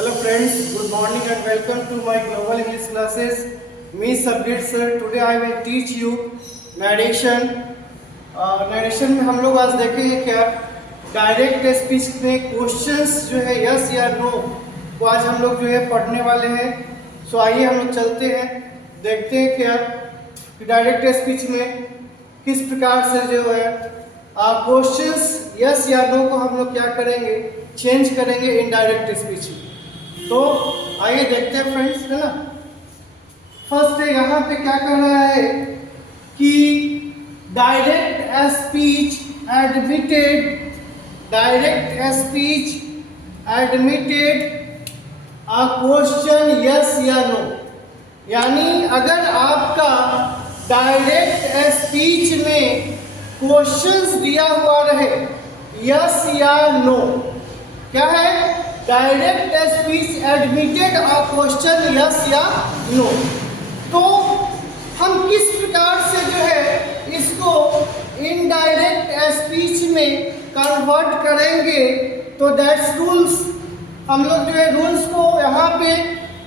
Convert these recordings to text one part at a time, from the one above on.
Hello friends, good morning and welcome to my global English classes. Me Subject sir, today I will teach you narration. Narration में हम लोग आज देखेंगे क्या direct speech में questions जो है यस या नो को आज हम लोग जो है पढ़ने वाले हैं. सो आइए हम लोग चलते हैं, देखते हैं क्या डायरेक्ट स्पीच में किस प्रकार से जो है क्वेश्चंस यस या नो को हम लोग क्या करेंगे, चेंज करेंगे इनडायरेक्ट स्पीच में. तो आइए देखते हैं फ्रेंड्स, है ना. फर्स्ट यहाँ पे क्या कर रहा है कि direct speech admitted a question yes या नो. यानी अगर आपका डायरेक्ट स्पीच में क्वेश्चंस दिया हुआ रहे यस या नो, क्या है direct speech admitted a question yes या नो, तो हम किस प्रकार से जो है इसको इनडायरेक्ट स्पीच में कन्वर्ट करेंगे. तो दैट्स रूल्स. हम लोग जो है रूल्स को यहाँ पे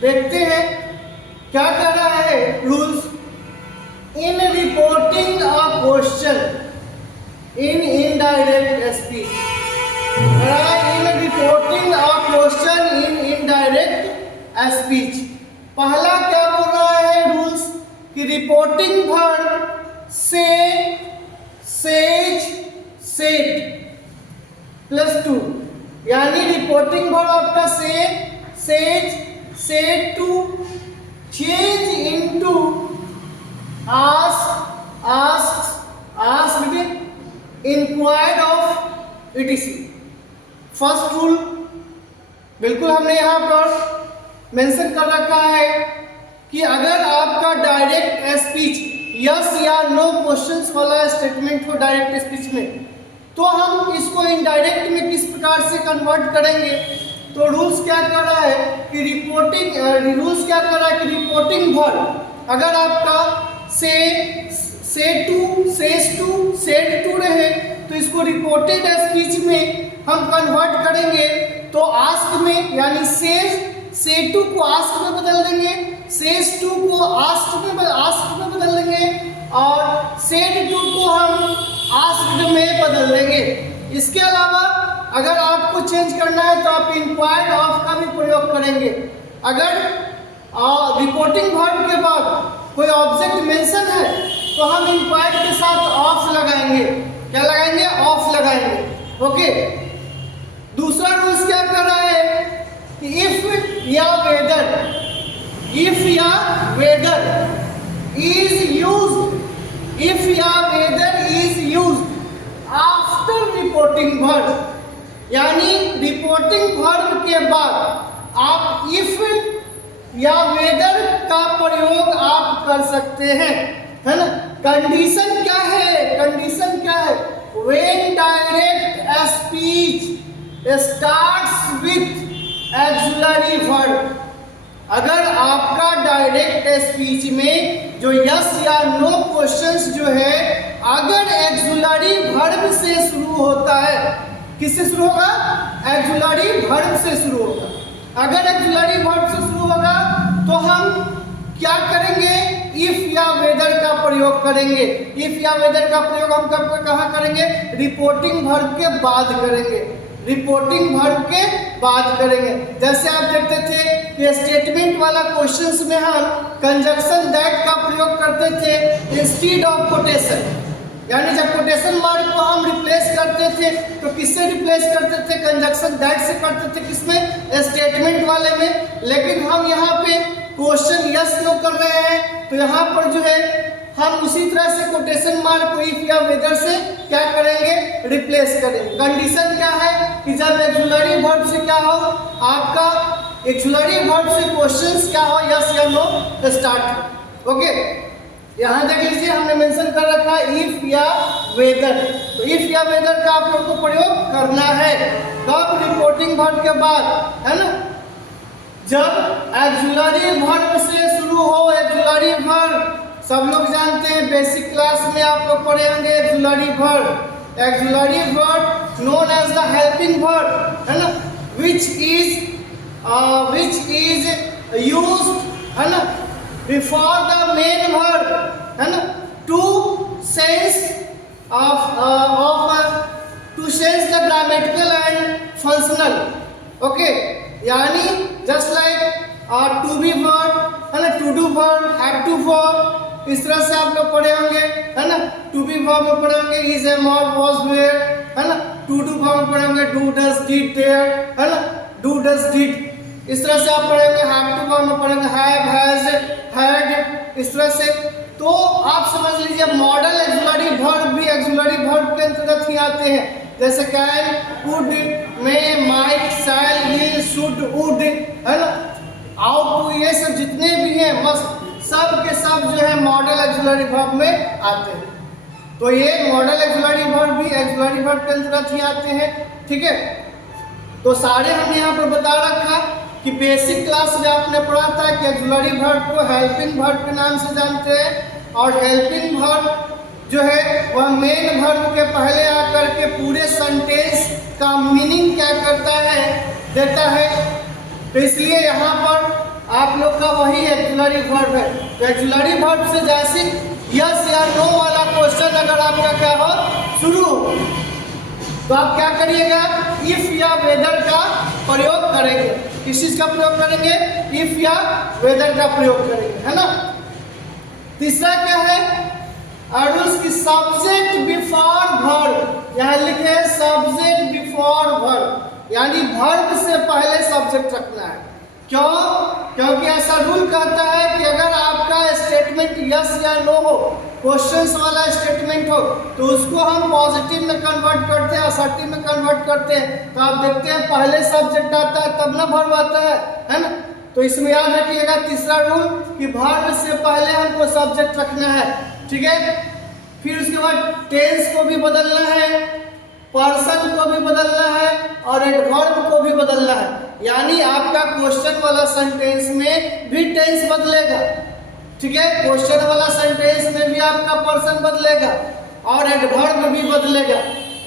देखते हैं. क्या कर रहा है rules, in reporting a question in indirect speech, in reporting a question in indirect speech. पहला क्या बोल रहा है रूल्स कि reporting verb say, says, said plus to, यानी रिपोर्टिंग वर्ब आपका say, says, said to change into ask, asked, inquired of etc. First rule बिल्कुल हमने यहाँ पर मेंशन कर रखा है कि अगर आपका डायरेक्ट स्पीच यस या नो क्वेश्चंस वाला स्टेटमेंट हो डायरेक्ट स्पीच में, तो हम इसको इनडायरेक्ट में किस प्रकार से कन्वर्ट करेंगे. तो रूल्स क्या कर रहा है कि रिपोर्टिंग वर्ब अगर आपका say to, says to, said to रहे तो इसको रिपोर्टेड स्पीच में हम कन्वर्ट करेंगे. तो आस्क में, यानी से टू को आस्क में बदल देंगे, सेज टू को आस्क में बदल देंगे और सेड टू को हम आस्क्ड में बदल देंगे. इसके अलावा अगर आपको चेंज करना है तो आप इंक्वायर्ड ऑफ का भी प्रयोग करेंगे. अगर रिपोर्टिंग वर्ब के बाद कोई ऑब्जेक्ट मेंशन है तो हम इंक्वायर्ड के साथ ऑफ लगाएंगे. क्या लगाएंगे? ऑफ लगाएंगे. ओके. दूसरा रूल्स क्या कर रहा है कि इफ या whether is used after reporting verb, यानी रिपोर्टिंग वर्ब के बाद आप इफ या वेदर का प्रयोग आप कर सकते हैं, है ना. कंडीशन क्या है? When direct speech starts with auxiliary verb. अगर आपका डायरेक्ट स्पीच में जो यस या नो क्वेश्चंस जो है अगर ऑक्सिलरी वर्ब से शुरू होता है, किससे शुरू होगा? ऑक्सिलरी वर्ब से शुरू होगा. अगर ऑक्सिलरी वर्ब से शुरू होगा तो हम क्या करेंगे? इफ या वेदर का प्रयोग करेंगे. इफ या वेदर का प्रयोग हम कहाँ करेंगे? रिपोर्टिंग वर्ब के बाद करेंगे. जैसे आप देखते थे कि स्टेटमेंट वाला क्वेश्चंस में हम कंजंक्शन दैट का प्रयोग करते थे इंस्टीड ऑफ कोटेशन. यानी जब कोटेशन मार्क को हम रिप्लेस करते थे तो किससे रिप्लेस करते थे? कंजंक्शन दैट से करते थे. किसमें? स्टेटमेंट वाले में. लेकिन हम यहाँ पे क्वेश्चन यस नो कर रहे हैं तो यहाँ पर जो है हम उसी तरह से कोटेशन मार्क को इफ या वेदर से क्या करेंगे? रिप्लेस करेंगे. कंडीशन क्या है कि जब ऑक्सिलरी वर्ब से क्या हो, आपका ऑक्सिलरी वर्ब से क्वेश्चंस क्या हो, यस या नो स्टार्ट हो. ओके. यहाँ देख लीजिए हमने मेंशन कर रखा है इफ या वेदर. तो इफ या वेदर का आप लोग को प्रयोग करना है कब? रिपोर्टिंग वर्ब के बाद, है ना. जब ऑक्सिलरी वर्ब से शुरू हो. ऑक्सिलरी वर्ब सब लोग जानते हैं, बेसिक क्लास में आप लोग पढ़े होंगे auxiliary verb known as the helping verb, है ना, which is which is used, है ना, before the main verb, है ना, to sense to sense the grammatical and functional. Okay, यानी just like to be verb, है ना, to do verb, have to verb, इस तरह से आप लोग पढ़े होंगे, है ना। to be verb में पढ़े होंगे is, am, or, was, were, है ना। to do verb में पढ़े होंगे do, does, did, there, है ना, do, does, did। इस तरह से आप पढ़ेंगे have to verb में पढ़ेंगे have, has, had, इस तरह से। तो आप समझ लीजिए मॉडल एक्सुलरी वर्ब भी एक्सुलरी वर्ब के अंतर्गत ही आते हैं, जैसे can, could, may, might, shall, will, should, would, है ना, आउट टू, ये सब जितने भी हैं मस्त सब के सब जो है मॉडल एक्सुलरी वर्ब में आते हैं। तो ये मॉडल एक्सुलरी वर्ब भी एक्सुलरी वर्ब के अंतर्गत ही आते हैं, ठीक है। तो सारे हम यहाँ पर बता रखा कि बेसिक क्लास में आपने पढ़ा था कि एक्सुलरी वर्ब को हेल्पिंग वर्ब के नाम से जानते हैं, और हेल्पिंग वर्ब जो है वह मेन वर्ब के पहले आकर के पूरे सेंटेंस का मीनिंग क्या करता है, देता है। तो इसलिए यहाँ पर आप लोग का वही एक्सुलरी वर्ब है। तो एक्सुलरी वर्ब से जैसे यस या नो वाला क्वेश्चन अगर आपका क्या हो शुरू, तो आप क्या करिएगा, इफ या वेदर का प्रयोग करेंगे। किस चीज का प्रयोग करेंगे, इफ या वेदर का प्रयोग करेंगे, है ना। तीसरा क्या है, अर्डर्स की सब्जेक्ट बिफोर वर्ब, यहाँ लिखे हैं सब्जेक्ट बिफोर वर्ब, यानी वर्ब से पहले सब्जेक्ट रखना है। क्यों? क्योंकि ऐसा रूल कहता है कि अगर आपका स्टेटमेंट यस या नो हो, क्वेश्चंस वाला स्टेटमेंट हो, तो उसको हम पॉजिटिव में कन्वर्ट करते हैं, असर्टिव में कन्वर्ट करते हैं। तो आप देखते हैं पहले सब्जेक्ट आता है तब ना वर्ब आता है ना। तो इसमें याद रखिएगा तीसरा रूल कि वर्ब से पहले हमको सब्जेक्ट रखना है, ठीक है। फिर उसके बाद टेंस को भी बदलना है, पर्सन को भी बदलना है, और एडवर्ब को भी बदलना है। यानी आपका क्वेश्चन वाला सेंटेंस में भी टेंस बदलेगा, ठीक है। क्वेश्चन वाला सेंटेंस में भी आपका पर्सन बदलेगा और एडवर्ब भी बदलेगा।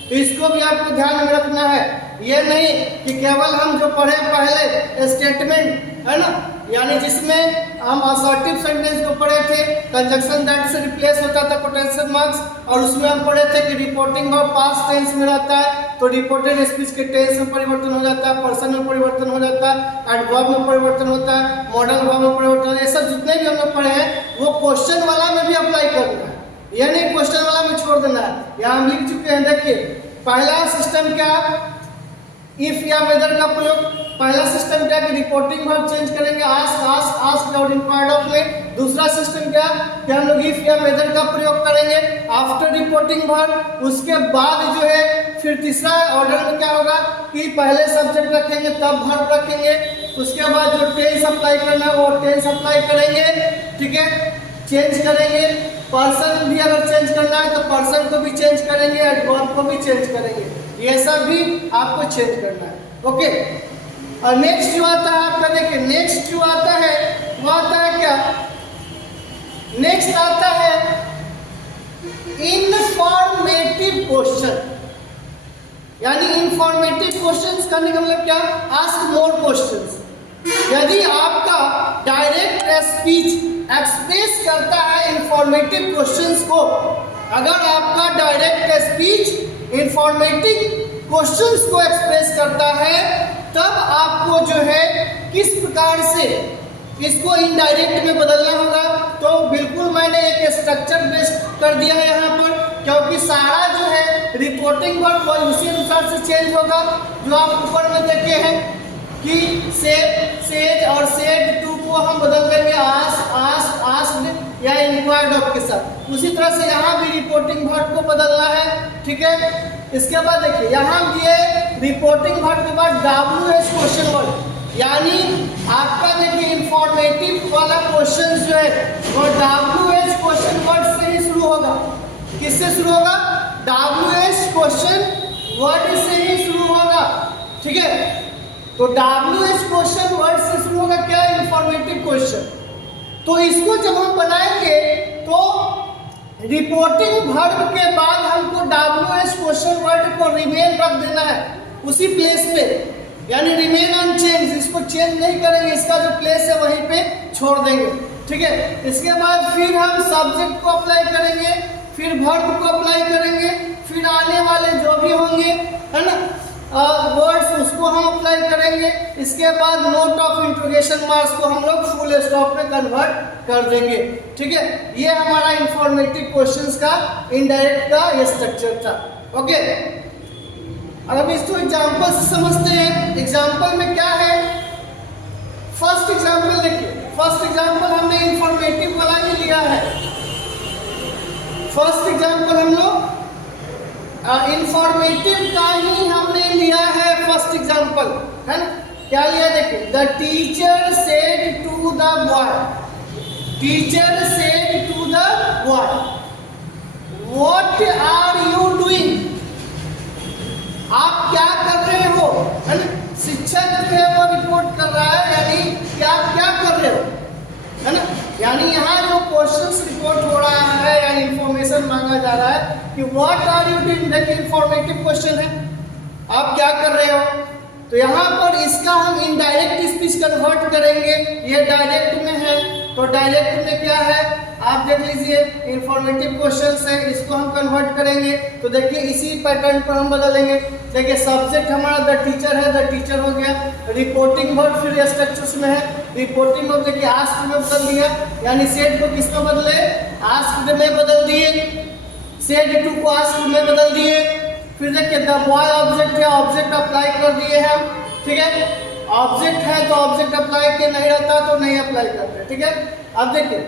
तो इसको भी आपको ध्यान में रखना है। ये नहीं कि केवल हम जो पढ़े पहले स्टेटमेंट, है ना, यानी जिसमें हम असर्टिव सेंटेंस को पढ़े थे, कंजक्शन दैट से रिप्लेस होता था कोटेशन मार्क्स, और उसमें हम पढ़े थे कि रिपोर्टिंग वर्ब पास्ट टेंस में रहता है, तो रिपोर्टेड स्पीच के टेंस में परिवर्तन हो जाता है, पर्सन में परिवर्तन हो जाता है, एडवर्ब में परिवर्तन होता है, मॉडल वर्ब में परिवर्तन होता है। ये सब जितने भी हम लोग पढ़े हैं वो क्वेश्चन वाला में भी अप्लाई करना है, ये नहीं क्वेश्चन वाला में छोड़ देना है। यहाँ हम लिख चुके हैं, देखिए पहला सिस्टम क्या, इफ या वेदर का प्रयोग। पहला सिस्टम क्या कि रिपोर्टिंग वर्ब चेंज करेंगे आस्क और इंक्वायर्ड ऑफ में। दूसरा सिस्टम क्या कि हम लोग इफ या वेदर का प्रयोग करेंगे आफ्टर रिपोर्टिंग वर्ब। उसके बाद जो है फिर तीसरा ऑर्डर में क्या होगा कि पहले सब्जेक्ट रखेंगे तब वर्ब रखेंगे। उसके बाद जो टेंस अप्लाई करना है वो टेंस अप्लाई करेंगे, ठीक है, चेंज करेंगे। पर्सन भी अगर चेंज करना है तो पर्सन को भी चेंज करेंगे, एडवर्ब को भी चेंज करेंगे। ये सब भी आपको चेंज करना है, ओके। और नेक्स्ट जो आता है आपका, देखिए नेक्स्ट जो आता है वो आता है क्या, नेक्स्ट आता है इनफॉर्मेटिव क्वेश्चन। यानी इनफॉर्मेटिव क्वेश्चंस करने का मतलब क्या, आस्क मोर क्वेश्चंस। यदि आपका डायरेक्ट स्पीच एक्सप्रेस करता है इंफॉर्मेटिव क्वेश्चंस को, अगर आपका डायरेक्ट स्पीच इंफॉर्मेटिव क्वेश्चंस को एक्सप्रेस करता है, तब आपको जो है किस प्रकार से इसको इनडायरेक्ट में बदलना होगा। तो बिल्कुल मैंने एक स्ट्रक्चर बेस्ड कर दिया है यहाँ पर, क्योंकि सारा जो है रिपोर्टिंग वर्ब वो उसी अनुसार से चेंज होगा जो आप ऊपर में देखे हैं कि सेज और सेड टू को हम बदल देंगे आस्क्ड या इंक्वायर्ड ऑफ के साथ। उसी तरह से यहाँ भी रिपोर्टिंग वर्ब को बदलना है, ठीक है। इसके बाद देखिए यहाँ ये रिपोर्टिंग वर्ब के बाद WH क्वेश्चन वर्ड, यानी आपका देखिए इंफॉर्मेटिव वाला क्वेश्चन जो है वो WH क्वेश्चन वर्ड से ही शुरू होगा। किससे शुरू होगा, WH क्वेश्चन वर्ड से ही शुरू होगा, ठीक है। तो WH क्वेश्चन वर्ड से शुरू होगा क्या, इंफॉर्मेटिव क्वेश्चन। तो इसको जब हम बनाएंगे तो रिपोर्टिंग वर्ब के बाद हमको WH क्वेश्चन वर्ड को रिमेन रख देना है उसी प्लेस पे। यानी रिमेन अनचेंज, इसको चेंज नहीं करेंगे, इसका जो प्लेस है वहीं पे छोड़ देंगे, ठीक है। इसके बाद फिर हम सब्जेक्ट को अप्लाई करेंगे, फिर वर्ब को अप्लाई करेंगे, फिर आने वाले जो भी होंगे, है ना, वर्ड्स, उसको हम अप्लाई करेंगे। इसके बाद नोट ऑफ इंट्रोगेशन मार्क्स को हम लोग फुल स्टॉप में कन्वर्ट कर देंगे, ठीक है। ये हमारा इंफॉर्मेटिव क्वेश्चंस का इनडायरेक्ट का ये स्ट्रक्चर था, ओके। अब हम इसको एग्जाम्पल से समझते हैं। एग्जाम्पल में क्या है, फर्स्ट एग्जाम्पल देखिए, फर्स्ट एग्जाम्पल हमने इंफॉर्मेटिव वाला ही लिया है। फर्स्ट एग्जाम्पल हम लोग इंफॉर्मेटिव का ही हमने लिया है, फर्स्ट एग्जाम्पल, है ना। क्या लिया देखिए, the teacher said to the boy, teacher said to the boy, what are you doing, आप क्या कर रहे हो, है ना। शिक्षक जो है वो रिपोर्ट कर रहा है, यानी कि आप क्या कर रहे हो, है ना। यानी यहाँ जो क्वेश्चंस रिपोर्ट हो रहा है या इंफॉर्मेशन मांगा जा रहा है कि व्हाट आर यू डूइंग, देखिए इंफॉर्मेटिव क्वेश्चन है, आप क्या कर रहे हो। तो यहाँ पर इसका हम इनडायरेक्ट स्पीच कन्वर्ट करेंगे, ये डायरेक्ट में है, तो डायरेक्ट में क्या है आप देख लीजिए, इंफॉर्मेटिव क्वेश्चंस है, इसको हम कन्वर्ट करेंगे। तो देखिए इसी पैटर्न पर हम बदलेंगे। देखिए सब्जेक्ट हमारा द टीचर है, द टीचर हो गया, रिपोर्टिंग वर्ब फिर स्ट्रक्चर्स में है, रिपोर्टिंग वर्ब देखिए आस्क्ड में बदल दिया, यानी सेड को किसमें बदले, आस्क्ड में बदल दिए, सेड टू को आस्क्ड में बदल दिए। फिर देखिए द बॉय ऑब्जेक्ट है, ऑब्जेक्ट अप्लाई कर दिए हैं हम, ठीक है। ऑब्जेक्ट है तो ऑब्जेक्ट अप्लाई के नहीं रहता तो नहीं अप्लाई करते, ठीक है। अब देखिए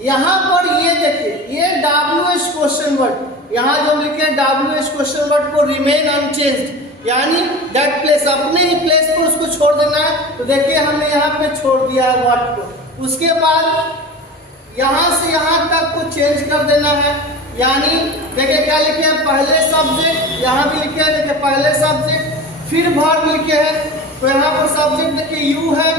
यहाँ पर ये देखिए, ये WH क्वेश्चन वर्ड, यहाँ जो लिखे WH क्वेश्चन वर्ड को रिमेन अनचेंज्ड, यानी दैट प्लेस, अपने ही प्लेस पर उसको छोड़ देना है। तो देखिए हमने यहाँ पे छोड़ दिया है वर्ड को। उसके बाद यहाँ से यहाँ तक को चेंज कर देना है, यानी देखिए क्या लिखे हैं, पहले सब्जेक्ट, यहाँ भी लिखे हैं देखिए पहले सब्जेक्ट, फिर वर्ब लिखे हैं। तो यहाँ पर सब्जेक्ट देखिए यू है,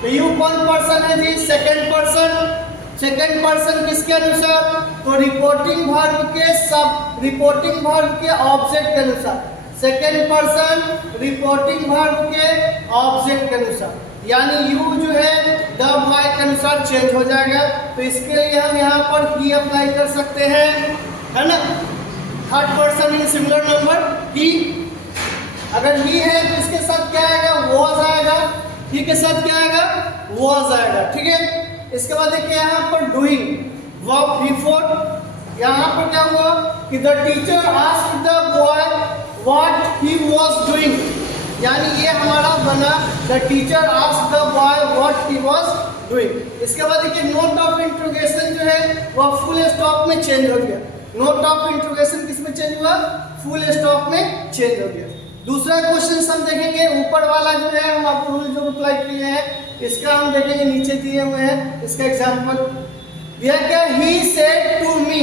तो यू कौन पर्सन है जी, सेकेंड पर्सन। सेकेंड पर्सन किसके अनुसार, तो रिपोर्टिंग वर्ब के सब, रिपोर्टिंग वर्ब के ऑब्जेक्ट के अनुसार, सेकेंड पर्सन रिपोर्टिंग वर्ब के ऑब्जेक्ट के अनुसार, यानी यू जो है द बॉय के अनुसार चेंज हो जाएगा। तो इसके लिए हम यहाँ पर ही अप्लाई कर सकते हैं, है ना। Third person in singular number he, अगर ही है तो इसके साथ क्या आएगा, वॉज आएगा, ही के साथ क्या आएगा, वॉज आएगा, ठीक है। इसके बाद देखिए यहाँ पर डूइंग वर्ब बिफोर, यहाँ पर क्या हुआ कि the teacher asked the boy what he was doing, यानी ये हमारा बना the teacher asked the boy what he was doing. इसके बाद देखिए नोट ऑफ इंट्रोगेशन जो है वह फुल स्टॉप में चेंज हो गया। नोट ऑफ इंट्रोगेशन किस में चेंज हुआ, फुल स्टॉप में चेंज हो गया। दूसरा क्वेश्चन हम देखेंगे, ऊपर वाला जो है हम आपको रूल जो अप्लाई किए हैं इसका हम देखेंगे, नीचे दिए हुए हैं इसका एग्जांपल दिया क्या, he said to me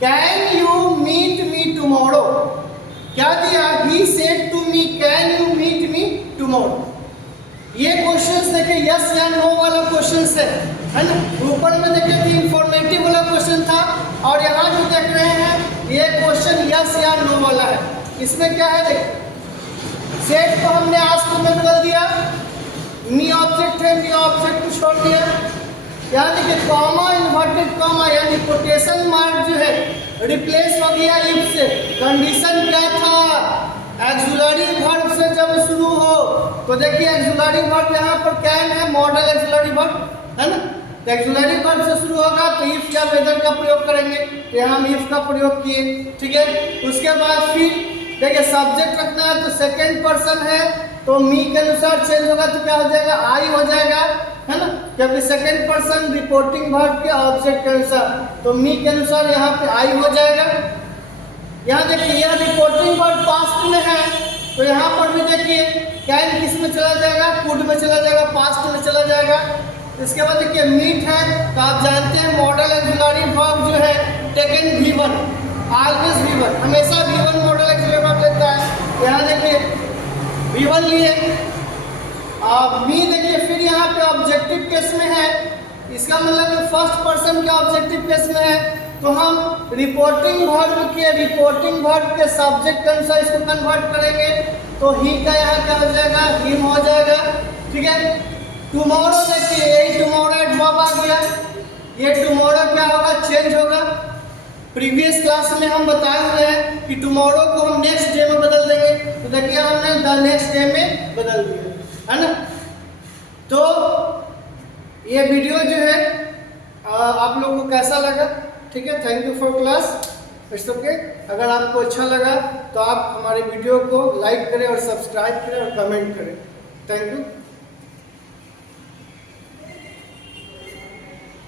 can you meet me tomorrow, क्या दिया, he said to me can you meet me tomorrow. ये क्वेश्चंस देखिए यस या नो वाला क्वेश्चंस है ना। ऊपर में देखिए थी इंफॉर्मेटिव वाला क्वेश्चन था, और यहाँ जो देख रहे हैं ये क्वेश्चन यस या नो वाला है। इसमें क्या है देखिए, सेट को हमने आस्क में बदल दिया, मी ऑब्जेक्ट है, मी ऑब्जेक्ट को छोड़ दिया, यहाँ देखिए कॉमा इन्वर्टेड कॉमा, यानी कोटेशन मार्क जो है रिप्लेस हो गया इफ से। कंडीशन क्या था, एक्सुलरी वर्ब से जब शुरू हो, तो देखिए एक्सुलरी वर्ब यहाँ पर कैन है, मॉडल एक्सुलरी वर्ब है ना। तो एक्सुलरी वर्ब से शुरू होगा तो इफ या वेदर का प्रयोग करेंगे, तो यहाँ हम इफ का प्रयोग किए, ठीक है। उसके बाद फिर देखिए सब्जेक्ट रखना है, तो सेकेंड पर्सन है तो मी के अनुसार चेंज होगा, तो क्या हो जाएगा, आई हो जाएगा, है ना, क्योंकि सेकेंड पर्सन रिपोर्टिंग वर्ब के ऑब्जेक्ट के अनुसार, तो मी के अनुसार यहाँ पे आई हो जाएगा। यहाँ देखिए यह रिपोर्टिंग वर्ब पास्ट में है, तो यहाँ पर भी देखिए कैन किस में चला जाएगा, कुड में चला जाएगा, पास्ट में चला जाएगा। इसके बाद देखिए मीट है, तो आप जानते हैं मॉडल एक्सुलरी वर्ब जो है टेकन V1, ऑलवेज V1, हमेशा V1 मॉडल एक्सुलरी वर्ब लेता है। यहाँ देखिए V1 लिए, मी देखिए फिर यहाँ पे ऑब्जेक्टिव केस में है, इसका मतलब फर्स्ट पर्सन के ऑब्जेक्टिव केस में है, तो हम रिपोर्टिंग वर्ब के सब्जेक्ट के अनुसार इसको कन्वर्ट करेंगे। तो ही का यहाँ क्या हो जाएगा, हिम हो जाएगा। ठीक है, टुमारो देखिए, यही टुमारो एडवर्ब आ गया, ये टुमारो क्या होगा, चेंज होगा। प्रीवियस क्लास में हम बताए हुए हैं कि टुमारो को हम नेक्स्ट डे में बदल देंगे, तो देखिए हमने द नेक्स्ट डे में बदल दिया, है ना। तो ये वीडियो जो है आप लोगों को कैसा लगा, ठीक है, thank you for class, it's okay. अगर आपको अच्छा लगा तो आप हमारे वीडियो को लाइक करें और सब्सक्राइब करें और कमेंट करें। Thank you.